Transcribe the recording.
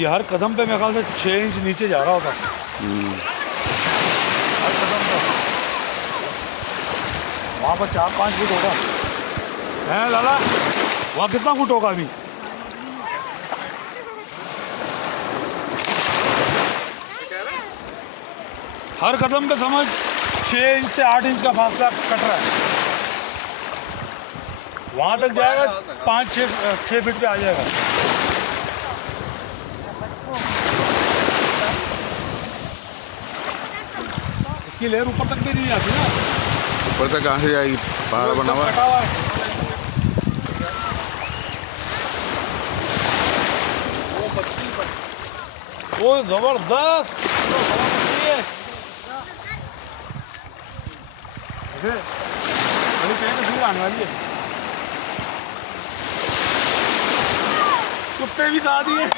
ये हर कदम पे मेरे ख्याल से 6 इंच नीचे जा रहा होगा हर कदम पे। वहाँ पर 4-5 फुट होगा है लाला, वहाँ कितना फुट होगा अभी? हर कदम पे समझ 6 इंच से 8 इंच का फासला कट रहा है। वहाँ तक जाएगा 5-6 फीट पे आ जाएगा। इसकी लेयर ऊपर तक भी नहीं आती ना। ऊपर तक कहाँ से जाएगी? पहाड़ बना हुआ है। वो जबरदस्त आने वाली है। कुत्ते भी साथ ही है।